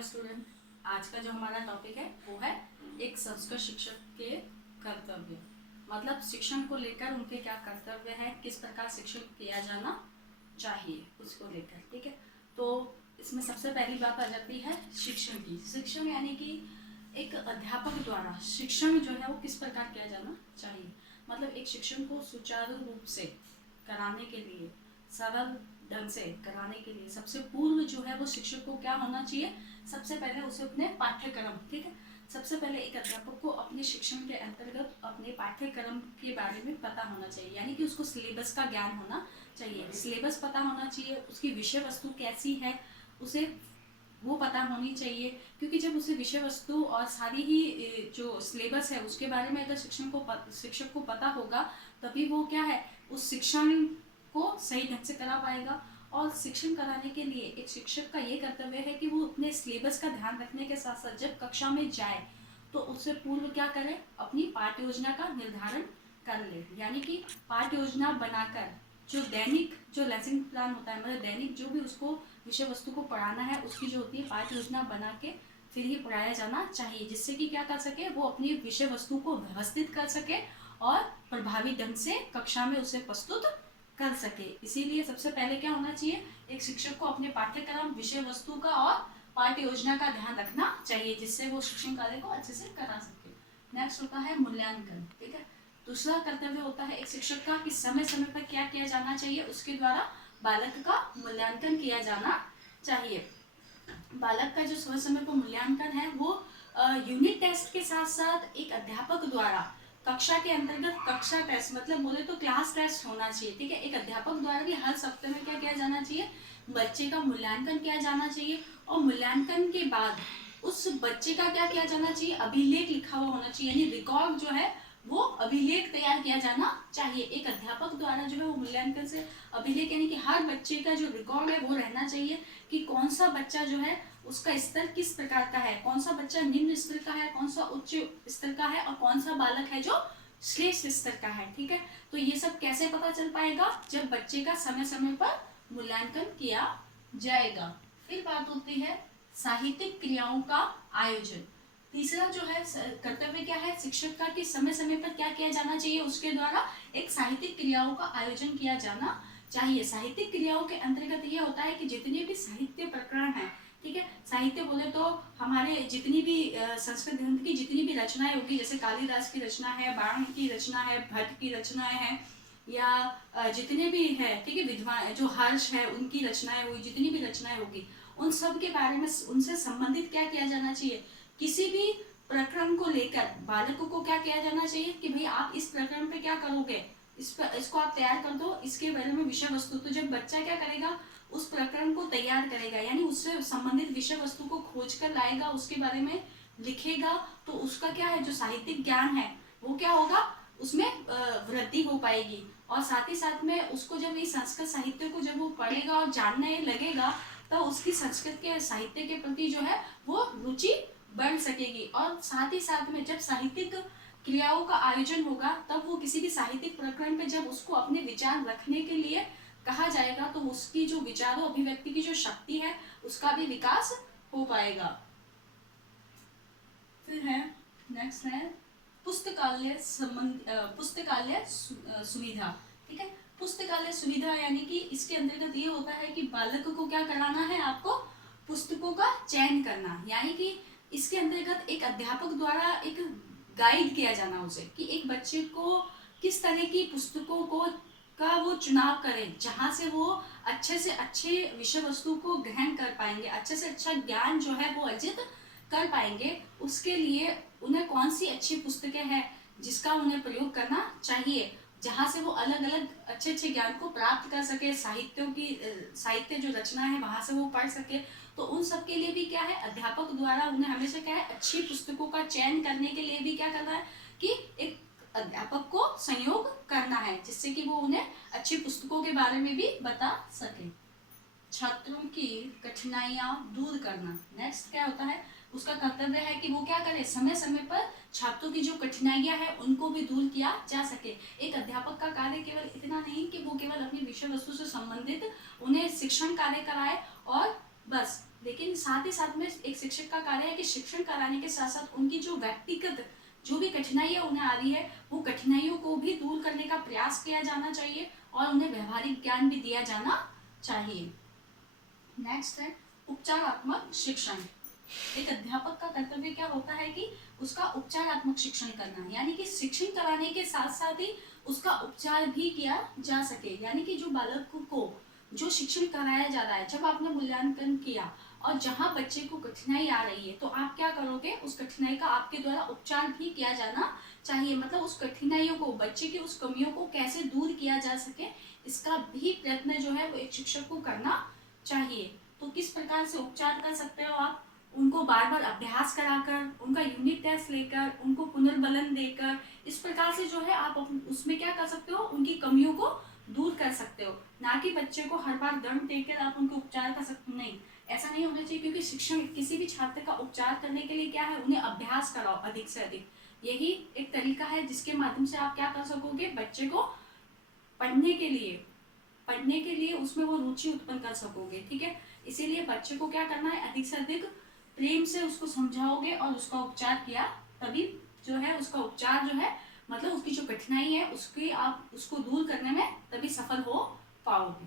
Hello student, आज का जो हमारा टॉपिक है वो है एक संस्कृत शिक्षक के कर्तव्य। मतलब शिक्षण को लेकर उनके क्या कर्तव्य है, किस प्रकार शिक्षण किया जाना चाहिए उसको लेकर। ठीक है, तो इसमें सबसे पहली बात आ जाती है शिक्षण की। शिक्षण यानी कि एक अध्यापक द्वारा शिक्षण जो है वो किस प्रकार किया जाना चाहिए। मतलब एक शिक्षण को सुचारू रूप से कराने के लिए, सरल ढंग से कराने के लिए सबसे पूर्व जो है वो शिक्षक को क्या होना चाहिए, सबसे पहले उसे अपने पाठ्यक्रम, ठीक है, सबसे पहले एक अध्यापक को अपने शिक्षण के अंतर्गत अपने पाठ्यक्रम के बारे में पता होना चाहिए। यानी कि उसको सिलेबस का ज्ञान होना चाहिए, सिलेबस पता होना चाहिए, उसकी विषय वस्तु कैसी है उसे वो पता होनी चाहिए। क्योंकि जब उसे विषय वस्तु और सारी ही जो सिलेबस है उसके बारे में अगर शिक्षक को पता होगा, तभी वो क्या है उस शिक्षण को सही ढंग से करा पाएगा। और शिक्षण कराने के लिए एक शिक्षक का ये कर्तव्य है कि वो अपने सिलेबस का ध्यान रखने के साथ साथ जब कक्षा में जाए तो उससे पूर्व क्या करे, अपनी पाठ्य योजना का निर्धारण कर ले। यानी कि पाठ्य योजना बनाकर जो दैनिक जो लेसन प्लान होता है, मतलब दैनिक जो भी उसको विषय वस्तु को पढ़ाना है उसकी जो होती है पाठ्य योजना बना के फिर ही पढ़ाया जाना चाहिए, जिससे कि क्या कर सके वो अपनी विषय वस्तु को व्यवस्थित कर सके और प्रभावी ढंग से कक्षा में उसे प्रस्तुत कर सके। इसीलिए सबसे पहले क्या होना चाहिए, एक शिक्षक को अपने पाठ्यक्रम, विषय वस्तु का और पाठ्य योजना का ध्यान रखना चाहिए, जिससे वो शिक्षण कार्य को अच्छे से करा सके। नेक्स्ट होता है मूल्यांकन। ठीक है, दूसरा कर्तव्य होता है एक शिक्षक का कि समय समय पर क्या किया जाना चाहिए, उसके द्वारा बालक का मूल्यांकन किया जाना चाहिए। बालक का जो समय समय पर मूल्यांकन है वो यूनिट टेस्ट के साथ साथ एक अध्यापक द्वारा कक्षा के अंतर्गत कक्षा टेस्ट, मतलब बोले तो क्लास टेस्ट होना चाहिए। ठीक है, एक अध्यापक द्वारा भी हर सप्ताह में क्या किया जाना चाहिए, बच्चे का मूल्यांकन किया जाना चाहिए। और मूल्यांकन के बाद उस बच्चे का क्या किया जाना चाहिए, अभिलेख लिखा हुआ होना चाहिए, यानी रिकॉर्ड जो है वो अभिलेख तैयार किया जाना चाहिए। एक अध्यापक द्वारा जो है वो मूल्यांकन से अभिलेख, यानी कि हर बच्चे का जो रिकॉर्ड है वो रहना चाहिए कि कौन सा बच्चा जो है उसका स्तर किस प्रकार का है, कौन सा बच्चा निम्न स्तर का है, कौन सा उच्च स्तर का है और कौन सा बालक है जो श्रेष्ठ स्तर का है। ठीक है, तो ये सब कैसे पता चल पाएगा, जब बच्चे का समय समय पर मूल्यांकन किया जाएगा। फिर बात होती है साहित्यिक क्रियाओं का आयोजन। तीसरा जो है कर्तव्य क्या है शिक्षक का कि समय समय पर क्या किया जाना चाहिए, उसके द्वारा एक साहित्यिक क्रियाओं का आयोजन किया जाना चाहिए। साहित्यिक क्रियाओं के अंतर्गत ये होता है कि जितने भी साहित्य प्रकरण है, ठीक है, साहित्य बोले तो हमारे जितनी भी संस्कृत ग्रंथ की जितनी भी रचनाएं होगी, जैसे कालिदास की रचना है, बाण की रचना है, भट्ट की रचनाएं हैं, या जितने भी है, ठीक है, विद्वान जो हर्ष है उनकी रचनाएं हुई, जितनी भी रचनाएं होगी उन सब के बारे में उनसे संबंधित क्या किया जाना चाहिए, किसी भी प्रकरण को लेकर बालकों को क्या किया जाना चाहिए कि भाई आप इस प्रकरण पे क्या करोगे, इसको आप तैयार कर दो, इसके बारे में विषय वस्तु। तो जब बच्चा क्या करेगा उस प्रकरण को तैयार करेगा, यानी उससे संबंधित विषय वस्तु को खोज कर लाएगा, उसके बारे में लिखेगा, तो उसका क्या है जो साहित्यिक ज्ञान है वो क्या होगा, उसमें वृद्धि हो पाएगी। और साथ ही साथ में उसको जब ये संस्कृत साहित्य को जब वो पढ़ेगा और जानने लगेगा तो उसकी संस्कृत के साहित्य के प्रति जो है वो रुचि बढ़ सकेगी। और साथ ही साथ में जब साहित्यिक क्रियाओं का आयोजन होगा तब वो किसी भी साहित्यिक प्रकरण पे जब उसको अपने विचार रखने के लिए कहा जाएगा तो उसकी जो विचारों अभिव्यक्ति की जो शक्ति है उसका भी विकास हो पाएगा। फिर है नेक्स्ट है पुस्तकालय सुविधा। ठीक है, पुस्तकालय सुविधा यानी कि इसके अंतर्गत ये होता है कि बालक को क्या कराना है, आपको पुस्तकों का चयन करना। यानी कि इसके अंतर्गत एक अध्यापक द्वारा एक गाइड किया जाना उसे कि एक बच्चे को किस तरह की पुस्तकों को का वो चुनाव करें जहाँ से वो अच्छे से अच्छे विषय वस्तु को ग्रहण कर पाएंगे, अच्छे से अच्छा ज्ञान जो है वो अर्जित कर पाएंगे। उसके लिए उन्हें कौन सी अच्छी पुस्तकें हैं जिसका उन्हें प्रयोग करना चाहिए, जहाँ से वो अलग अलग अच्छे अच्छे ज्ञान को प्राप्त कर सके, साहित्य जो रचना है वहाँ से वो पढ़ सके। तो उन सब के लिए भी क्या है अध्यापक द्वारा उन्हें हमेशा क्या है अच्छी पुस्तकों का चयन करने के लिए भी क्या करना है कि एक अध्यापक को संयोग करना है, जिससे कि वो उन्हें अच्छी पुस्तकों के बारे में भी बता सके। छात्रों की कठिनाइयां दूर करना। नेक्स्ट क्या होता है, उसका कर्तव्य है कि वो क्या करे, समय समय पर छात्रों की जो कठिनाइयां हैं उनको भी दूर किया जा सके। एक अध्यापक का कार्य केवल इतना नहीं कि वो केवल अपनी विषय वस्तु से संबंधित उन्हें शिक्षण कार्य कराए और बस, लेकिन साथ ही साथ में एक शिक्षक का कार्य है कि शिक्षण कराने के साथ साथ उनकी जो व्यक्तिगत जो भी कठिनाइयाँ उन्हें आ रही है वो कठिनाइयों को भी दूर करने का प्रयास किया जाना चाहिए और उन्हें व्यवहारिक ज्ञान भी दिया जाना चाहिए। नेक्स्ट है उपचारात्मक शिक्षण। एक अध्यापक का कर्तव्य क्या होता है कि उसका उपचारात्मक शिक्षण करना, यानी कि शिक्षण कराने के साथ साथ ही उसका उपचार भी किया जा सके। यानी कि जो बालक को जो शिक्षण कराया जा रहा है, जब आपने मूल्यांकन किया और जहाँ बच्चे को कठिनाई आ रही है तो आप क्या करोगे, उस कठिनाई का आपके द्वारा उपचार भी किया जाना चाहिए। मतलब उस कठिनाइयों को, बच्चे की उस कमियों को कैसे दूर किया जा सके, इसका भी प्रयत्न जो है वो एक शिक्षक को करना चाहिए। तो किस प्रकार से उपचार कर सकते हो आप, उनको बार बार अभ्यास कराकर, उनका यूनिट टेस्ट लेकर, उनको पुनर्बलन देकर, इस प्रकार से जो है आप उसमें क्या कर सकते हो, उनकी कमियों को दूर कर सकते हो। ना कि बच्चे को हर बार दंड देकर आप उनके उपचार कर सकते हो, नहीं, ऐसा नहीं होना चाहिए। क्योंकि शिक्षण किसी भी छात्र का उपचार करने के लिए क्या है, उन्हें अभ्यास कराओ अधिक से अधिक। यही एक तरीका है जिसके माध्यम से आप क्या कर सकोगे, बच्चे को पढ़ने के लिए उसमें वो रुचि उत्पन्न कर सकोगे। ठीक है, इसीलिए बच्चे को क्या करना है, अधिक से अधिक प्रेम से उसको समझाओगे और उसका उपचार किया, तभी जो है उसका उपचार जो है, मतलब उसकी जो कठिनाई है उसकी आप उसको दूर करने में तभी सफल हो पाओगे।